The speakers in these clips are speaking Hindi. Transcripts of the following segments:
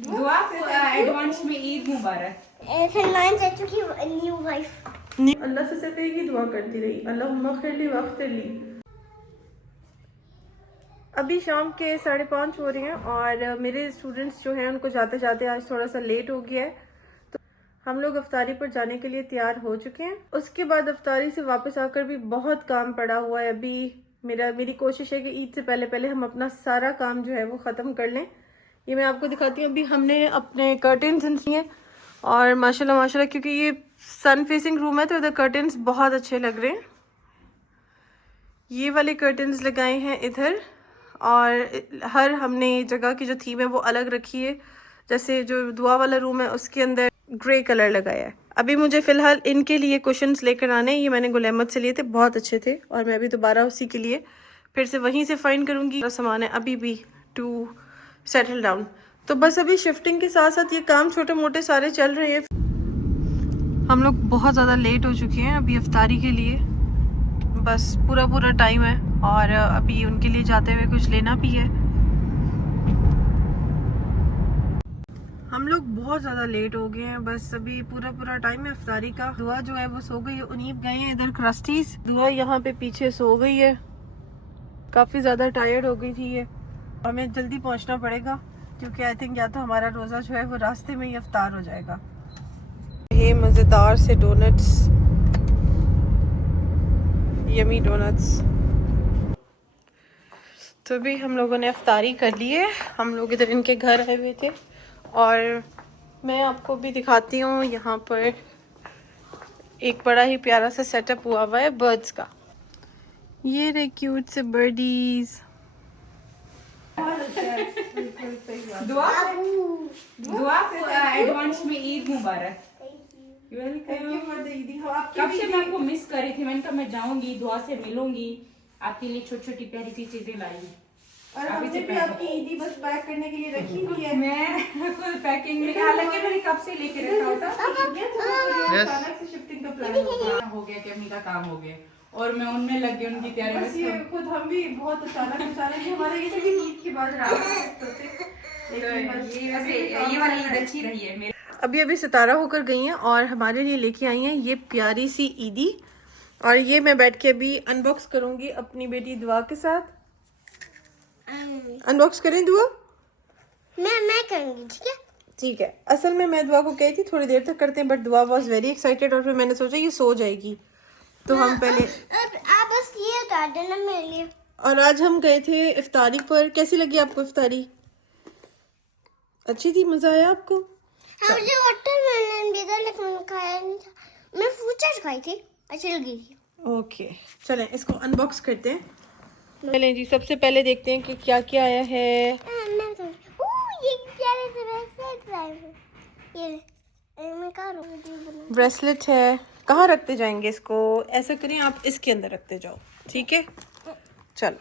दुआ एडवांस में ईद मुबारक। सलमान चाचू की न्यू वाइफ। अल्लाह से सिर्फ एक ही दुआ करती रही, अल्लाहुम्मा खिरली वख्तिरली। अभी शाम के 5:30 हो रहे हैं और मेरे स्टूडेंट्स जो हैं उनको जाते जाते आज थोड़ा सा लेट हो गया है, तो हम लोग अफ्तारी पर जाने के लिए तैयार हो चुके हैं। उसके बाद अफ्तारी से वापस आकर भी बहुत काम पड़ा हुआ है। अभी मेरी कोशिश है कि ईद से पहले पहले हम अपना सारा काम जो है वो ख़त्म कर लें। ये मैं आपको दिखाती हूँ। अभी हमने अपने कर्टन्स लिए और माशाल्लाह माशाल्लाह, क्योंकि ये सन फेसिंग रूम है तो इधर कर्टन्स बहुत अच्छे लग रहे हैं। ये वाले कर्टन्स लगाए हैं इधर, और हर हमने जगह की जो थीम है वो अलग रखी है। जैसे जो दुआ वाला रूम है उसके अंदर ग्रे कलर लगाया है। अभी मुझे फ़िलहाल इनके लिए कुशन्स लेकर आने, ये मैंने गुल अहमद से लिए थे, बहुत अच्छे थे, और मैं अभी दोबारा उसी के लिए फिर से वहीं से फाइंड करूँगी। सामान है अभी भी टू सेटल डाउन। तो बस अभी शिफ्टिंग के साथ साथ ये काम छोटे मोटे सारे चल रहे हैं। हम लोग बहुत ज़्यादा लेट हो चुके हैं अभी अफ्तारी के लिए, बस पूरा टाइम है और अभी उनके लिए जाते हुए कुछ लेना भी है। हम लोग बहुत ज़्यादा लेट हो गए हैं, बस अभी पूरा टाइम है अफ्तारी का। दुआ जो है वो सो गई है, उनीब गए हैं इधर क्रस्टीज। दुआ यहाँ पे पीछे सो गई है, काफ़ी ज़्यादा टायर्ड हो गई थी ये। हमें जल्दी पहुँचना पड़ेगा क्योंकि आई थिंक या तो हमारा रोज़ा जो है वो रास्ते में ही अफ्तार हो जाएगा। ये मज़ेदार से डोनट्स, यमी डोनट्स। तो भी हम लोगों ने अफ्तारी कर ली है। हम लोग इधर इनके घर आए हुए थे और मैं आपको भी दिखाती हूँ। यहाँ पर एक बड़ा ही प्यारा सा सेटअप हुआ हुआ है बर्ड्स का। ये रहे क्यूट से बर्डीज। दुआ एडवांस में ईद मुबारक। कब से मैं आपको मिस कर रही थी, मैंने कहा मैं जाऊंगी, दुआ से मिलूंगी, आपके लिए छोटी छोटी प्यारी सी चीजें लाई। और हमने भी आपकी ईदी बस पैक करने के लिए रखी हुई है। मैं खुद पैकिंग में, हालांकि मैंने कब से लेके रखा होता। अचानक से शिफ्टिंग का प्लान हो गया कि अम्मी का काम हो गया और मैं उनमें लग गई उनकी तैयारी बस ये में। खुद हम भी बहुत अचानक हमारे ये सभी ईद के बाद ये वाली ईद अच्छी रही है मेरी। अभी सितारा होकर गई हैं और हमारे लिए लेके आई हैं ये प्यारी सी ईदी, और ये मैं बैठ के अभी अनबॉक्स करूंगी अपनी बेटी दुआ के साथ। अनबॉक्स करें दुआ? मैं करूंगी, ठीक है? ठीक है। असल में मैं दुआ को कही थी थोड़ी देर तक करते हैं, बट दुआ वॉज वेरी एक्साइटेड और फिर मैंने सोचा ये सो जाएगी तो हम पहले आप बस ये उतार देना मेरे लिए। और आज हम गए थे इफ्तारी पर। कैसी लगी आपको इफ्तारी? अच्छी थी? मजा आया आपको? हाँ, मुझे वाटरमेलन भी था लेकिन मैंने खाया नहीं था। मैं फ्रूट चाट खाई थी, अच्छी लगी थी। ओके, चलें इसको अनबॉक्स करते हैं। चलें जी, सबसे पहले देखते हैं कि क्या क्या आया है। ये प्यारे से ब्रेसलेट आए हैं। ये मैं कहाँ रखूंगी? ब्रेसलेट है। कहाँ रखते जाएंगे इसको? ऐसा करें आप इसके अंदर रखते जाओ, ठीक है? चलो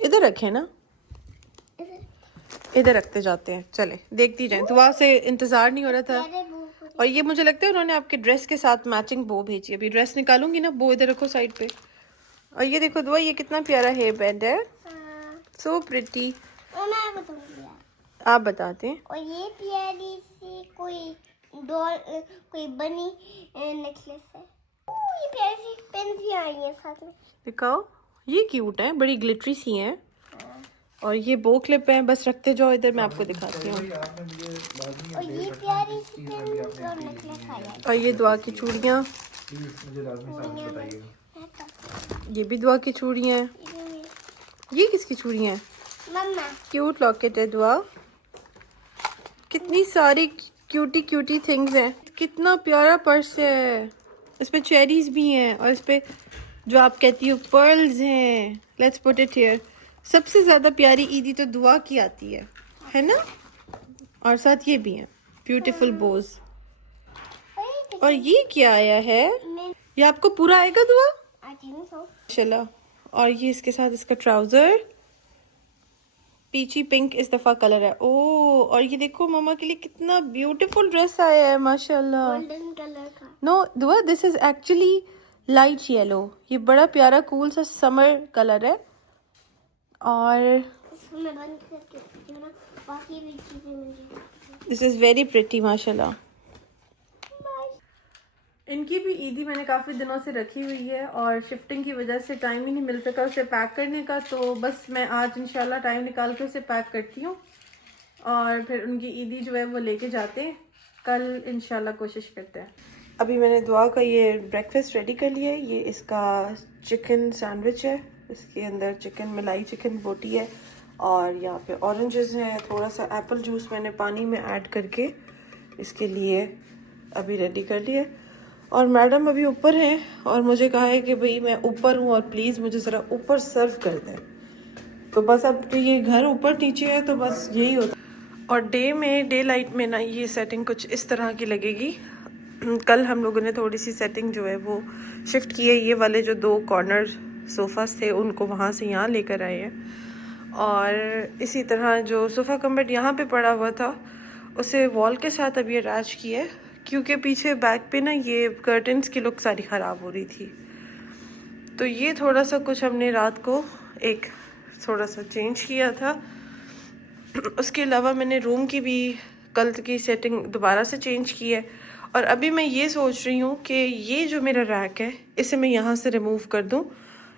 इधर रखें ना, इधर रखते जाते हैं। चले देखती जाएं। दुआ से इंतजार नहीं हो रहा था, और ये मुझे लगता है उन्होंने आपके ड्रेस के साथ मैचिंग बो भेजी। अभी ड्रेस निकालूंगी ना, बो इधर रखो साइड पे। और ये देखो दुआ, ये कितना प्यारा हेयर बैंड है, सो प्रिटी। मैं बताऊंगी, आप बताते हैं। और ये प्यारी सी कोई डॉल, कोई बनी नेकलेस है। ये प्यारी सी पेन भी आई है साथ में, दिखाओ। ये क्यूट है, बड़ी ग्लिटरी सी हैं। और ये बो क्लिप है, बस रखते जाओ इधर, मैं आपको दिखाती हूँ। और ये प्यारी सी पेन और नेकलेस आया है। और ये दुआ की चूड़ियाँ, ये भी दुआ की चूड़ियाँ हैं। ये किसकी चूड़ियाँ हैं? मम्मा, क्यूट लॉकेट है दुआ। कितनी सारी क्यूटी थिंग्स हैं। कितना प्यारा पर्स है, इसमें चेरीज भी हैं और इस पे जो आप कहती हो पर्ल्स हैं। Let's put it here. सबसे ज़्यादा प्यारी ईदी तो दुआ की आती है ना? और साथ ये भी हैं ब्यूटीफुल बोज। और ये क्या आया है? ये आपको पूरा आएगा दुआ? माशाल्लाह। और ये इसके साथ इसका ट्राउजर पीची पिंक इस दफा कलर है। ओ, और ये देखो मम्मा के लिए कितना ब्यूटीफुल ड्रेस आया है माशाल्लाह। गोल्डन कलर का। नो दुआ, this is actually light yellow. ये बड़ा प्यारा कूल सा समर कलर है। और मैं बंद करके रखती हूँ ना, बाकी भी चीजें मुझे। दिस इज़ वेरी प्रिटी माशाल्लाह। इनकी भी ईदी मैंने काफ़ी दिनों से रखी हुई है और शिफ्टिंग की वजह से टाइम ही नहीं मिल सका उसे पैक करने का, तो बस मैं आज इंशाल्लाह टाइम निकाल के उसे पैक करती हूँ और फिर उनकी ईदी जो है वो लेके जाते हैं कल इंशाल्लाह, कोशिश करते हैं। अभी मैंने दुआ का ये ब्रेकफास्ट रेडी कर लिया है। ये इसका चिकन सैंडविच है, इसके अंदर चिकन मलाई चिकन बोटी है और यहाँ पे ऑरेंजेस हैं, थोड़ा सा एप्पल जूस मैंने पानी में ऐड करके इसके लिए अभी रेडी कर लिया। और मैडम अभी ऊपर हैं और मुझे कहा है कि भाई मैं ऊपर हूँ और प्लीज़ मुझे ज़रा ऊपर सर्व कर दें। तो बस अब तो ये घर ऊपर नीचे है तो बस यही होता। और डे लाइट में ना ये सेटिंग कुछ इस तरह की लगेगी। कल हम लोगों ने थोड़ी सी सेटिंग जो है वो शिफ्ट की है, ये वाले जो 2 कॉर्नर सोफ़ास थे उनको वहाँ से यहाँ लेकर आए हैं। और इसी तरह जो सोफ़ा कम्बेड यहाँ पे पड़ा हुआ था उसे वॉल के साथ अभी अटैच किया है, क्योंकि पीछे बैक पे ना ये कर्टन्स की लुक सारी ख़राब हो रही थी। तो ये थोड़ा सा कुछ हमने रात को एक थोड़ा सा चेंज किया था। उसके अलावा मैंने रूम की भी कल की सेटिंग दोबारा से चेंज की है। और अभी मैं ये सोच रही हूँ कि ये जो मेरा रैक है इसे मैं यहाँ से रिमूव कर दूँ,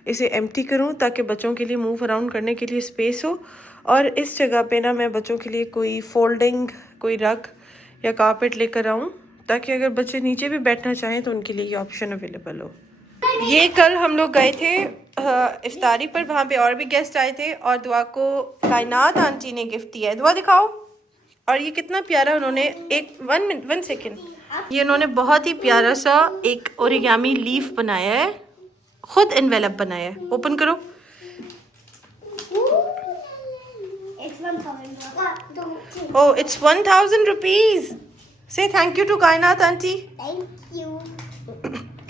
इसे एम्प्टी करूँ ताकि बच्चों के लिए मूव अराउंड करने के लिए स्पेस हो। और इस जगह पे ना मैं बच्चों के लिए कोई फोल्डिंग कोई रग या कारपेट लेकर आऊँ ताकि अगर बच्चे नीचे भी बैठना चाहें तो उनके लिए ये ऑप्शन अवेलेबल हो। ये कल हम लोग गए थे इफ्तारी पर, वहाँ पे और भी गेस्ट आए थे और दुआ को कायनात आंटी ने गिफ्ट दिया है। दुआ दिखाओ। और ये कितना प्यारा उन्होंने एक 1 सेकेंड, ये उन्होंने बहुत ही प्यारा सा एक ओरिगामी लीफ बनाया है, खुद एनवेलप बनाया है। ओपन करो। Oh it's 1000 rupees. से थैंक यू टू कायनात आंटी। Thank you.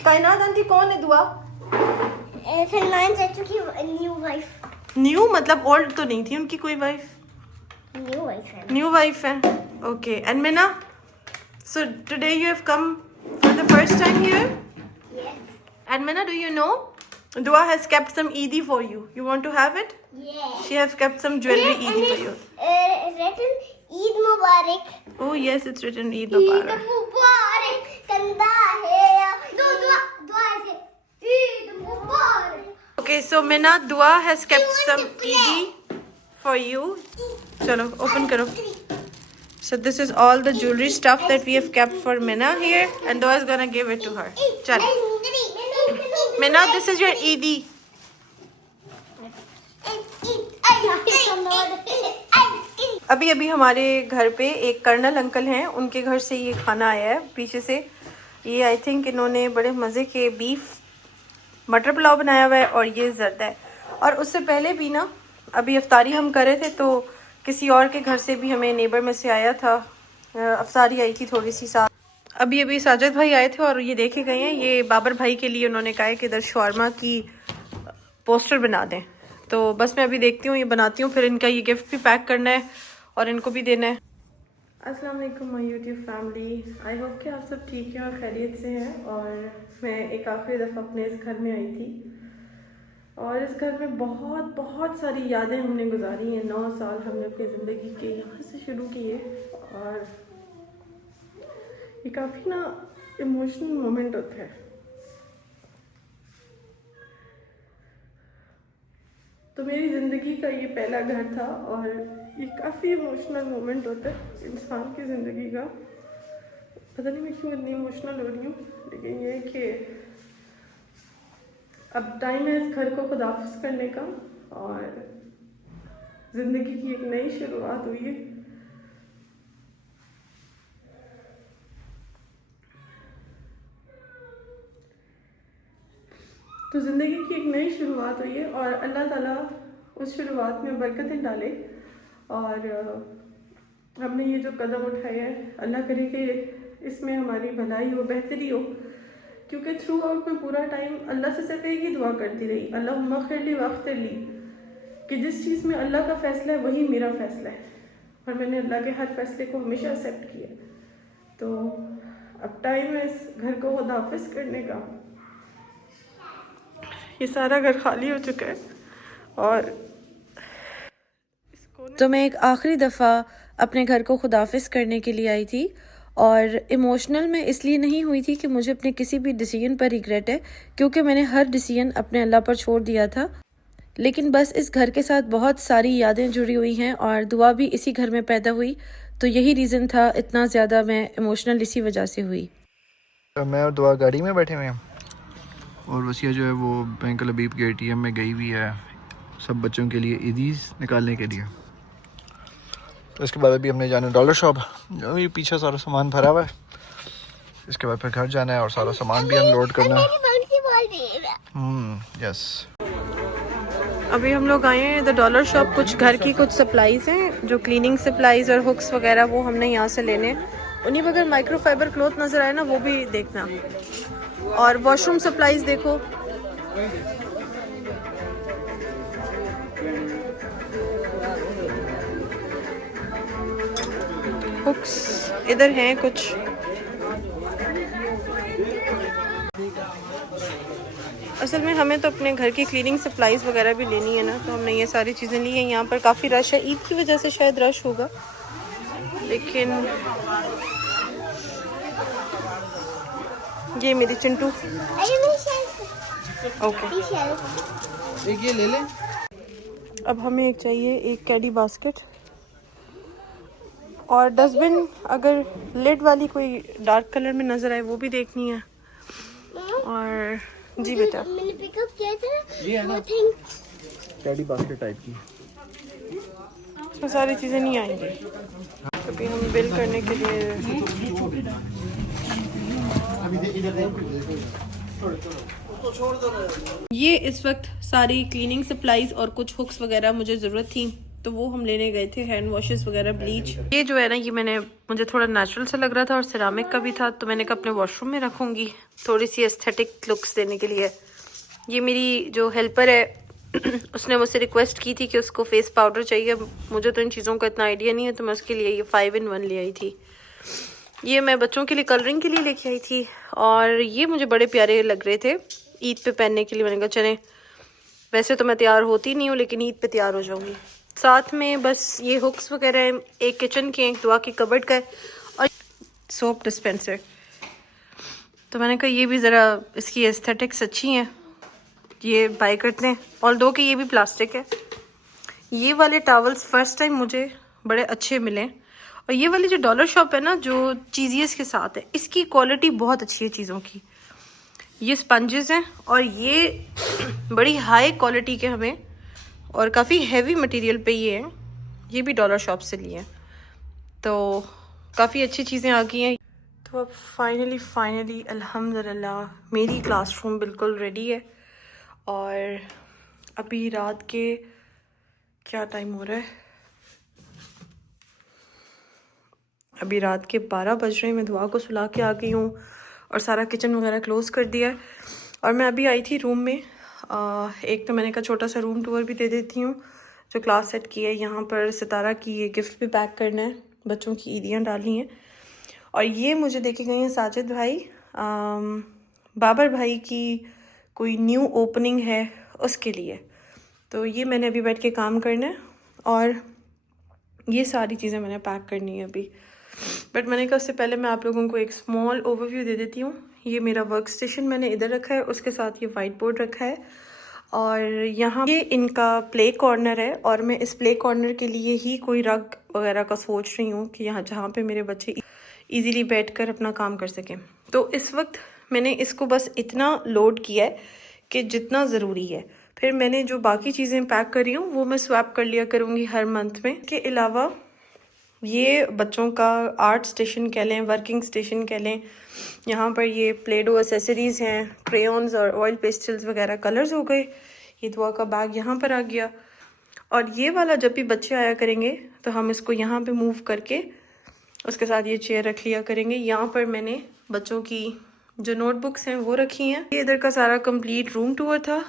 कायनात आंटी कौन है दुआ? सलमान चाचू की न्यू वाइफ। न्यू मतलब ओल्ड तो नहीं थी उनकी कोई वाइफ? न्यू वाइफ है। न्यू वाइफ है। Okay and Meena, so today you have come for the first time here? Yes. And Mina, do you know Dua has kept some Eidi for you. You want to have it? Yes. She has kept some jewelry And Eidi for you. it's written Eid Mubarak. Oh yes, it's written Eid Eid Mubarak. Mubarak. Kanda hai. Dua ऐसे. Eid Mubarak. Okay, so Mina, Dua has kept some Eidi for you. Chalo, open karo. So this is all the jewelry stuff that we have kept for Mina here, and Dua is gonna give it to her. Chal. Mina, this is your Eidi. अभी अभी हमारे घर पे एक कर्नल अंकल हैं, उनके घर से ये खाना आया है पीछे से। ये आई थिंक इन्होंने बड़े मज़े के बीफ मटर पुलाव बनाया हुआ है और ये जर्दा है। और उससे पहले भी ना अभी अफ्तारी हम कर रहे थे तो किसी और के घर से भी हमें नेबर में से आया था, अफ्तारी आई थी थोड़ी सी साथ। अभी साजिद भाई आए थे और ये देखे गए हैं, ये बाबर भाई के लिए उन्होंने कहा है कि इधर शवारमा की पोस्टर बना दें। तो बस मैं अभी देखती हूँ, ये बनाती हूँ, फिर इनका ये गिफ्ट भी पैक करना है और इनको भी देना है। अस्सलाम वालेकुम my YouTube family, I hope कि आप सब ठीक हैं और खैरियत से हैं। और मैं एक आखिरी दफ़ा अपने इस घर में आई थी और इस घर में बहुत बहुत सारी यादें हमने गुजारी हैं। 9 साल हमने अपनी ज़िंदगी के यहाँ से शुरू किए और ये काफ़ी ना इमोशनल मोमेंट होता है। तो मेरी ज़िंदगी का ये पहला घर था और ये काफ़ी इमोशनल मोमेंट होता है इंसान की ज़िंदगी का। पता नहीं मैं क्यों इतनी इमोशनल हो रही हूँ, लेकिन ये कि अब टाइम है इस घर को खुदाफिज करने का और ज़िंदगी की एक नई शुरुआत हुई है। तो ज़िंदगी की एक नई शुरुआत हुई है और अल्लाह ताला उस शुरुआत में बरकतें डाले। और हमने ये जो कदम उठाया है, अल्लाह करे कि इसमें हमारी भलाई हो, बेहतरी हो, क्योंकि थ्रू आउट में पूरा टाइम अल्लाह से सिर्फ एक ही दुआ करती रही, अल्लाहुम्मा खिरली वख्तर ली, कि जिस चीज़ में अल्लाह का फ़ैसला है वही मेरा फ़ैसला है। और मैंने अल्लाह के हर फैसले को हमेशा एक्सेप्ट किया। तो अब टाइम है इस घर को खुदाफिज करने का। ये सारा घर खाली हो चुका है और तो मैं एक आखिरी दफ़ा अपने घर को खुदाफिज करने के लिए आई थी और इमोशनल मैं इसलिए नहीं हुई थी कि मुझे अपने किसी भी डिसीजन पर रिग्रेट है, क्योंकि मैंने हर डिसीजन अपने अल्लाह पर छोड़ दिया था। लेकिन बस इस घर के साथ बहुत सारी यादें जुड़ी हुई हैं और दुआ भी इसी घर में पैदा हुई, तो यही रीज़न था इतना ज़्यादा मैं इमोशनल इसी वजह से हुई। मैं और दुआ गाड़ी में बैठे हुए हैं और वसिया जो है वो बैंक लबीब के ATM में गई हुई है सब बच्चों के लिए ईदीज़ निकालने के लिए। तो इसके बाद अभी हमने जाना डॉलर शॉप, अभी पीछे सारा सामान भरा हुआ है। इसके बाद फिर घर जाना है और सारा सामान भी अनलोड करना है। यस, अभी हम लोग आए हैं द डॉलर शॉप। कुछ घर की कुछ सप्लाईज हैं, जो क्लीनिंग सप्लाईज और हुक्स वगैरह, वो हमने यहाँ से लेने हैं। उन्हीं पर अगर माइक्रोफाइबर क्लॉथ नज़र आए ना, वो भी देखना। और वॉशरूम सप्लाईज देखो, हुक्स इधर हैं कुछ। असल में हमें तो अपने घर की क्लीनिंग सप्लाईज वगैरह भी लेनी है ना, तो हमने ये सारी चीज़ें ली हैं। यहाँ पर काफ़ी रश है, ईद की वजह से शायद रश होगा, लेकिन ये मेरी चिंटू। ओके, एक ये ले लें। अब हमें एक चाहिए, एक कैडी बास्केट और डस्टबिन। अगर लिड वाली कोई डार्क कलर में नज़र आए वो भी देखनी है। और जी बेटा, मैंने पिकअप किया था ये है ना कैडी बास्केट टाइप की, इसमें सारी चीज़ें नहीं आएंगी। अभी हम बिल करने के लिए ये इस वक्त सारी क्लीनिंग सप्लाईज और कुछ हुक्स वगैरह मुझे ज़रूरत थी, तो वो हम लेने गए थे। हैंड वॉशेस वगैरह, ब्लीच। ये जो है ना, ये मुझे थोड़ा नेचुरल सा लग रहा था और सिरामिक का भी था, तो मैंने कहा अपने वॉशरूम में रखूँगी थोड़ी सी एस्थेटिक लुक्स देने के लिए। ये मेरी जो हेल्पर है उसने मुझसे रिक्वेस्ट की थी कि उसको फेस पाउडर चाहिए। मुझे तो इन चीज़ों का इतना आइडिया नहीं है, तो मैं उसके लिए ये 5 in 1 ले आई थी। ये मैं बच्चों के लिए कलरिंग के लिए लेके आई थी और ये मुझे बड़े प्यारे लग रहे थे ईद पे पहनने के लिए। मैंने कहा चलें, वैसे तो मैं तैयार होती नहीं हूँ, लेकिन ईद पे तैयार हो जाऊँगी। साथ में बस ये हुक्स वगैरह, एक किचन के, एक दुआ की कबर्ड का है और सोप डिस्पेंसर। तो मैंने कहा ये भी ज़रा इसकी एस्थेटिक्स अच्छी हैं, ये बाय करते हैं। और दो कि ये भी प्लास्टिक है। ये वाले टॉवल्स फर्स्ट टाइम मुझे बड़े अच्छे मिले। और ये वाली जो डॉलर शॉप है ना, जो चीज़ियस के साथ है, इसकी क्वालिटी बहुत अच्छी है चीज़ों की। ये स्पंजेस हैं और ये बड़ी हाई क्वालिटी के हमें और काफ़ी हैवी मटेरियल पे ये हैं। ये भी डॉलर शॉप से लिए हैं, तो काफ़ी अच्छी चीज़ें आ गई हैं। तो अब फाइनली अल्हम्दुलिल्लाह मेरी क्लासरूम बिल्कुल रेडी है। और अभी रात के क्या टाइम हो रहा है, अभी रात के 12 बज रहे हैं। मैं दुआ को सुला के आ गई हूँ और सारा किचन वगैरह क्लोज़ कर दिया है। और मैं अभी आई थी रूम में। एक तो मैंने कहा छोटा सा रूम टूर भी दे देती हूँ, जो क्लास सेट की है। यहाँ पर सितारा की ये गिफ्ट भी पैक करना है, बच्चों की ईदियाँ डालनी हैं। और ये मुझे देखे गए हैं साजिद भाई, बाबर भाई की कोई न्यू ओपनिंग है उसके लिए। तो ये मैंने अभी बैठ के काम करना है और ये सारी चीज़ें मैंने पैक करनी है अभी। बट मैंने कहा उससे पहले मैं आप लोगों को एक स्मॉल ओवरव्यू दे देती हूँ। ये मेरा वर्क स्टेशन मैंने इधर रखा है, उसके साथ ये वाइट बोर्ड रखा है और यहाँ ये इनका प्ले कॉर्नर है। और मैं इस प्ले कॉर्नर के लिए ही कोई रग वगैरह का सोच रही हूँ कि यहाँ जहाँ पे मेरे बच्चे इजीली बैठकर अपना काम कर सकें। तो इस वक्त मैंने इसको बस इतना लोड किया है कि जितना ज़रूरी है। फिर मैंने जो बाकी चीज़ें पैक करी हूँ वो मैं स्वैप कर लिया करूँगी हर मंथ में। इसके अलावा ये बच्चों का आर्ट स्टेशन कह लें, वर्किंग स्टेशन कह लें। यहाँ पर ये प्ले डो एसेसरीज़ हैं, क्रेयॉन्स और ऑयल पेस्टल्स वगैरह कलर्स हो गए। ये दुआ का बैग यहाँ पर आ गया। और ये वाला जब भी बच्चे आया करेंगे तो हम इसको यहाँ पे मूव करके उसके साथ ये चेयर रख लिया करेंगे। यहाँ पर मैंने बच्चों की जो नोटबुक्स हैं वो रखी हैं। ये इधर का सारा कंप्लीट रूम टूर था।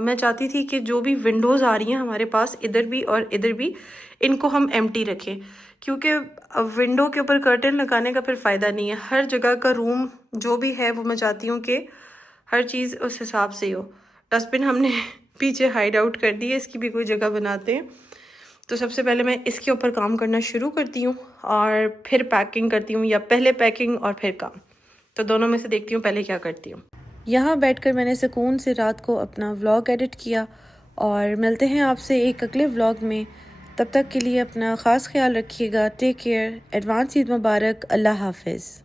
मैं चाहती थी कि जो भी विंडोज़ आ रही हैं हमारे पास, इधर भी और इधर भी, इनको हम एम्प्टी रखें, क्योंकि अब विंडो के ऊपर कर्टन लगाने का फिर फ़ायदा नहीं है। हर जगह का रूम जो भी है वो मैं चाहती हूँ कि हर चीज़ उस हिसाब से हो। डस्टबिन हमने पीछे हाइड आउट कर दी है, इसकी भी कोई जगह बनाते हैं। तो सबसे पहले मैं इसके ऊपर काम करना शुरू करती हूँ और फिर पैकिंग करती हूँ, या पहले पैकिंग और फिर काम। तो दोनों में से देखती हूँ पहले क्या करती हूँ। यहाँ बैठकर मैंने सुकून से रात को अपना व्लॉग एडिट किया और मिलते हैं आपसे एक अगले व्लॉग में। तब तक के लिए अपना ख़ास ख्याल रखिएगा। Take care. एडवांस ईद मुबारक। अल्लाह हाफिज़।